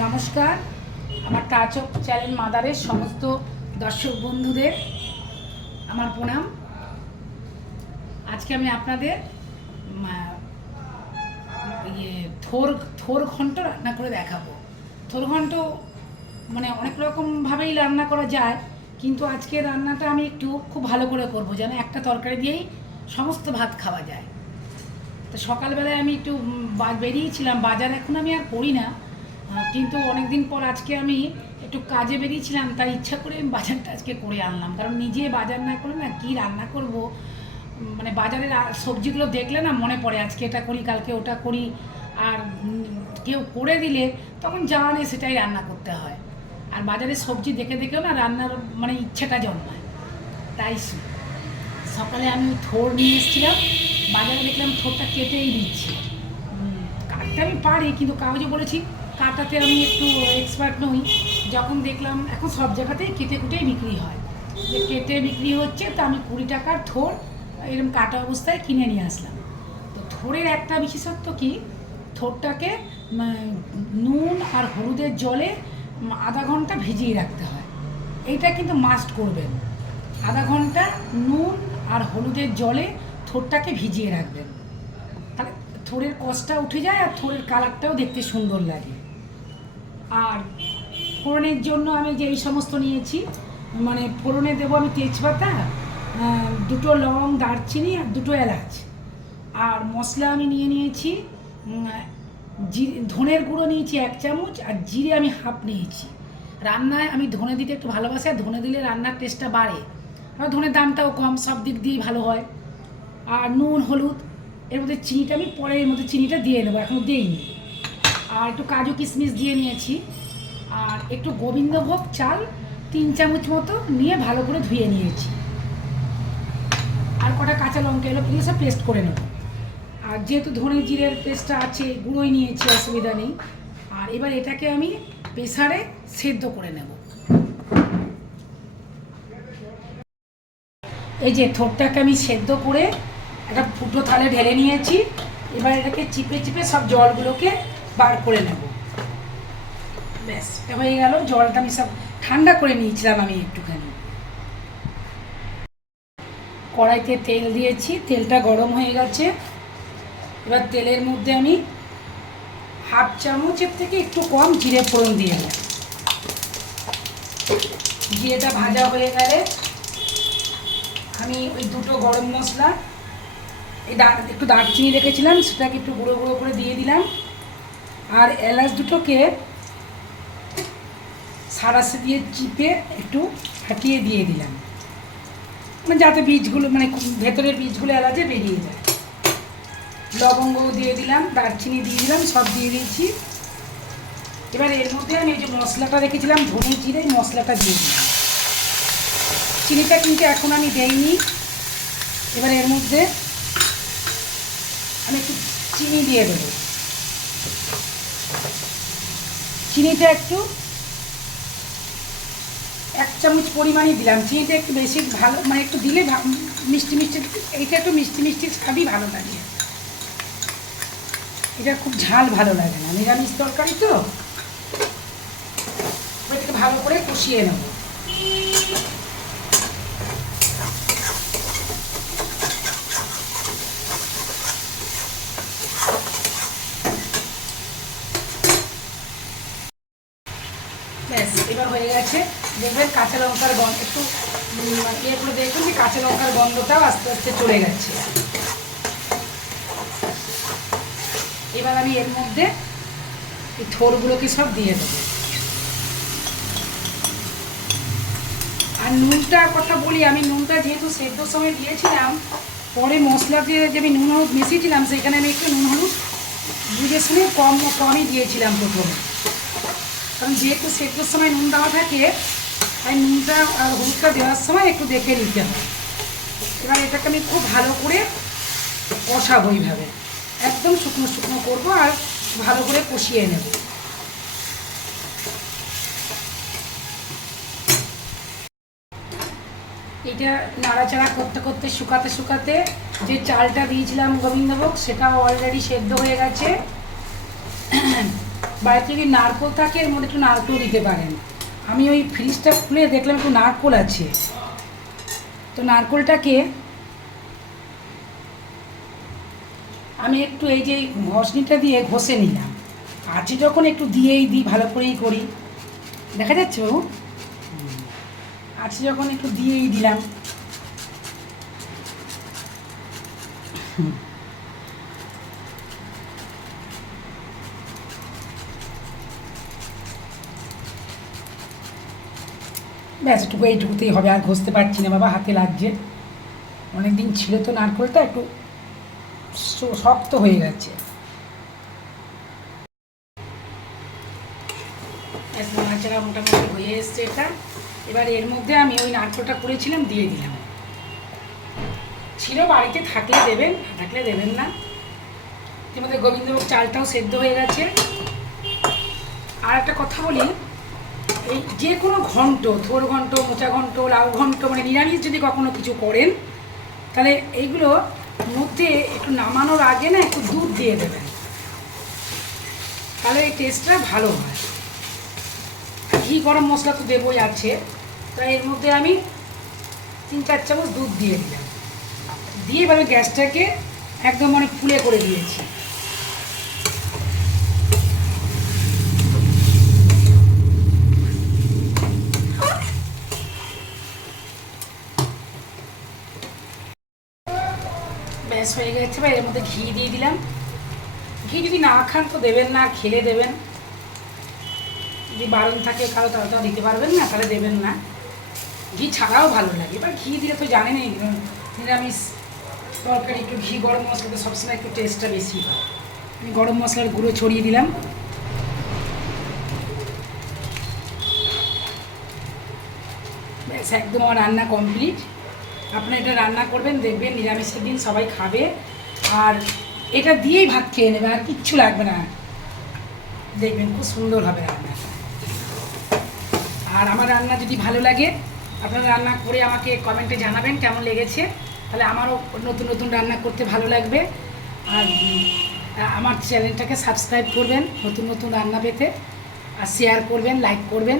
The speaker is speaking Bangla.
নমস্কার, আমার টাচ অফ চ্যানেল মাদারের সমস্ত দর্শক বন্ধুদের আমার প্রণাম। আজকে আমি আপনাদের থোর ঘন্ট রান্না করে দেখাবো। থোর ঘন্ট মানে অনেক রকমভাবেই রান্না করা যায়, কিন্তু আজকে রান্নাটা আমি একটু খুব ভালো করে করব, যেন একটা তরকারি দিয়েই সমস্ত ভাত খাওয়া যায়। তো সকালবেলায় আমি একটু বেরিয়েছিলাম বাজার, এখন আমি আর করি না, কিন্তু অনেক দিন পর আজকে আমি একটু কাজে বেরিয়েছিলাম, তাই ইচ্ছা করে আমি বাজারটা আজকে করে আনলাম। কারণ নিজে বাজার না করে না কী রান্না করব, মানে বাজারের সবজিগুলো দেখলে না মনে পড়ে আজকে এটা করি কালকে ওটা করি, আর কেউ করে দিলে তখন জানে সেটাই রান্না করতে হয়। আর বাজারের সবজি দেখে দেখেও না রান্নার মানে ইচ্ছেটা জন্মায়। তাই সকালে আমি থোর নিয়ে এসেছিলাম বাজারে, দেখলাম থোরটা কেটেই দিচ্ছি। কাটতে আমি পারি, কিন্তু কাগজে বলেছি কাটাতে আমি একটু এক্সপার্ট নই। যখন দেখলাম এখন সব জায়গাতেই কেটে কুটেই বিক্রি হয়, যে কেটে বিক্রি হচ্ছে, তো আমি 20 টাকার থোর এরকম কাটা অবস্থায় কিনে নিয়ে আসলাম। তো থোরের একটা বিশেষত্ব কি, থোরটাকে নুন আর হলুদের জলে আধা ঘন্টা ভিজিয়ে রাখতে হয়। এইটা কিন্তু মাস্ট করবেন, আধা ঘন্টা নুন আর হলুদের জলে থোরটাকে ভিজিয়ে রাখবেন, তাহলে থোরের কষটা উঠে যায় আর থোরের কালারটাও দেখতে সুন্দর লাগে। আর ফোড়নের জন্য আমি যে এই সমস্ত নিয়েছি, মানে ফোড়নে দেবো আমি তেজপাতা, 2টো লং, দারচিনি আর 2টো এলাচ। আর মশলা আমি নিয়েছি ধনের গুঁড়ো নিয়েছি 1 চামচ, আর জিরে আমি হাফ নিয়েছি। রান্নায় আমি ধনে দিতে একটু ভালোবাসি, আর ধনে দিলে রান্নার টেস্টটা বাড়ে, আর ধনের দামটাও কম, সব দিক দিয়েই ভালো হয়। আর নুন, হলুদ, এর মধ্যে চিনিটা আমি পরে এর মধ্যে চিনিটা দিয়ে নেবো, এখনও দিইনি। আর একটু কাজু কিশমিশ দিয়ে নিয়েছি, আর একটু গোবিন্দভোগ চাল 3 চামচ মতো নিয়ে ভালো করে ধুয়ে নিয়েছি, আর কটা কাঁচা লঙ্কা এলো দিয়ে সব পেস্ট করে নেবো। আর যেহেতু ধনে জিরের পেস্টটা আছে, গুঁড়োই নিয়েছি, অসুবিধা নেই। আর এবার এটাকে আমি প্রেসারে সেদ্ধ করে নেব। এই যে থোরটাকে আমি সেদ্ধ করে একটা ফুটো থালে ঢেলে নিয়েছি, এবার এটাকে চিপে চিপে সব জলগুলোকে বার করে নেব। ব্যাস, এটা হয়ে গেল। জলটা আমি সব ঠান্ডা করে নিয়েছিলাম আমি একটুখানি। কড়াইতে তেল দিয়েছি, তেলটা গরম হয়ে গেছে। এবার তেলের মধ্যে আমি হাফ চামচের থেকে একটু কম জিরে ফোড়ন দিয়ে দিলাম। জিরেটা ভাজা হয়ে গেলে আমি ওই 2টো গরম মশলা, এই একটু দারচিনি রেখেছিলাম সেটাকে একটু গুঁড়ো গুঁড়ো করে দিয়ে দিলাম, আর এলাচ 2টোকে সারাশে দিয়ে চিপে একটু ফাটিয়ে দিয়ে দিলাম, মানে যাতে বীজগুলো, মানে ভেতরের বীজগুলো এলাচে বেরিয়ে যায়। লবঙ্গও দিয়ে দিলাম, দারচিনি দিয়ে দিলাম, সব দিয়ে দিয়েছি। এবার এর মধ্যে আমি যে মশলাটা রেখেছিলাম ধনে জিরে, মশলাটা দিয়ে দিলাম। চিনিটা কিন্তু এখন আমি দেইনি। এবার এর মধ্যে আমি একটু চিনি দিয়ে দেবো। চিনিটা একটু 1 চামচ পরিমাণই দিলাম। চিনিটা একটু বেশি ভালো, মানে একটু দিলে মিষ্টি মিষ্টি, এইটা একটু মিষ্টি মিষ্টি স্বাদই ভালো লাগে, এটা খুব ঝাল ভালো লাগে না, নিরামিষ তরকারি তো। এটাকে ভালো করে কষিয়ে নেব। ব্যাস, এবার হয়ে গেছে। দেখবেন কাঁচা লঙ্কার গন্ধ একটু ইয়ে করে দেখবেন যে কাঁচা লঙ্কার গন্ধটাও আস্তে আস্তে চলে গেছে। এবার আমি এর মধ্যে এই থোরগুলোকে সব দিয়ে দেবো। আর নুনটার কথা বলি, আমি নুনটা যেহেতু সেদ্ধর সময় দিয়েছিলাম, পরে মশলা দিয়ে যে আমি নুন হলুদ মিশিয়েছিলাম, সেখানে আমি একটু নুন হলুদ বুঝে শুনে কমই দিয়েছিলাম প্রথমে, কারণ যেহেতু সেদ্ধর সময় নুন দেওয়া থাকে, তাই নুনটা আর হলুদটা দেওয়ার সময় একটু দেখে নিতে হয়। এবার এটাকে আমি খুব ভালো করে কষাবো, এইভাবে একদম শুকনো শুকনো করবো আর ভালো করে কষিয়ে নেব। এটা নাড়াচাড়া করতে করতে শুকাতে শুকাতে যে চালটা দিয়েছিলাম গোবিন্দভোগ, সেটাও অলরেডি সেদ্ধ হয়ে গেছে। বাড়িতে যদি নারকোল থাকে এর মধ্যে একটু নারকোল দিতে পারেন। আমি ওই ফ্রিজটা খুলে দেখলাম একটু নারকোল আছে, তো নারকোলটাকে আমি একটু এই যে ঘষনিটা দিয়ে ঘষে নিলাম। আছে যখন একটু দিয়েই দিই, ভালো করেই করি। দেখা যাচ্ছে বাবু? আছে যখন একটু দিয়েই দিলাম। ব্যাস একটু এইটুকুতেই হবে, আর ঘষতে পারছি না বাবা, হাতে লাগছে। অনেক দিন ছিল তো নারকোলটা, একটু শক্ত হয়ে গেছে। নাড়াচাড়া মোটামুটি হয়ে এসছে এটা। এবার এর মধ্যে আমি ওই নারকোলটা করেছিলাম দিয়ে দিলাম। ছিল বাড়িতে থাকলে দেবেন, না থাকলে দেবেন না। এর মধ্যে গোবিন্দভোগ চালটাও সেদ্ধ হয়ে গেছে। আর একটা কথা বলি, এই যে কোনো ঘন্ট, থোড় ঘন্ট, মোচা ঘন্ট, লাউ ঘন্ট, মানে নিরামিষ যদি কখনো কিছু করেন, তাহলে এইগুলো মধ্যে একটু নামানোর আগে না একটু দুধ দিয়ে দেবেন, তাহলে এই টেস্টটা ভালো হয়। ঘি গরম মশলা তো দেবই আছে, তাই এর মধ্যে আমি 3-4 চামচ দুধ দিয়ে দিলাম। দিয়ে এবার গ্যাসটাকে একদম মানে ফুলে করে দিয়েছি। ব্যাস হয়ে গেছে। বা এর মধ্যে ঘি দিয়ে দিলাম। ঘি যদি না খান তো দেবেন না, খেলে দেবেন। যদি বারণ থাকে কারো তাহলে তো দিতে পারবেন না, তাহলে দেবেন না। ঘি ছাড়াও ভালো লাগে। এবার ঘি দিলে তো জানেনই, নিরামিষ তরকারি একটু ঘি গরম মশলাতে সবসময় একটু টেস্টটা বেশি হয়। আমি গরম মশলার গুঁড়ো ছড়িয়ে দিলাম। ব্যাস একদম আমার রান্না কমপ্লিট। আপনারা এটা রান্না করবেন, দেখবেন নিরামিষের দিন সবাই খাবে, আর এটা দিয়েই ভাত খেয়ে নেবে, আর কিচ্ছু লাগবে না। দেখবেন খুব সুন্দর হবে রান্নাটা। আর আমার রান্না যদি ভালো লাগে, আপনারা রান্না করে আমাকে কমেন্টে জানাবেন কেমন লেগেছে, তাহলে আমারও নতুন নতুন রান্না করতে ভালো লাগবে। আর আমার চ্যানেলটাকে সাবস্ক্রাইব করবেন নতুন নতুন রান্না পেতে, আর শেয়ার করবেন, লাইক করবেন।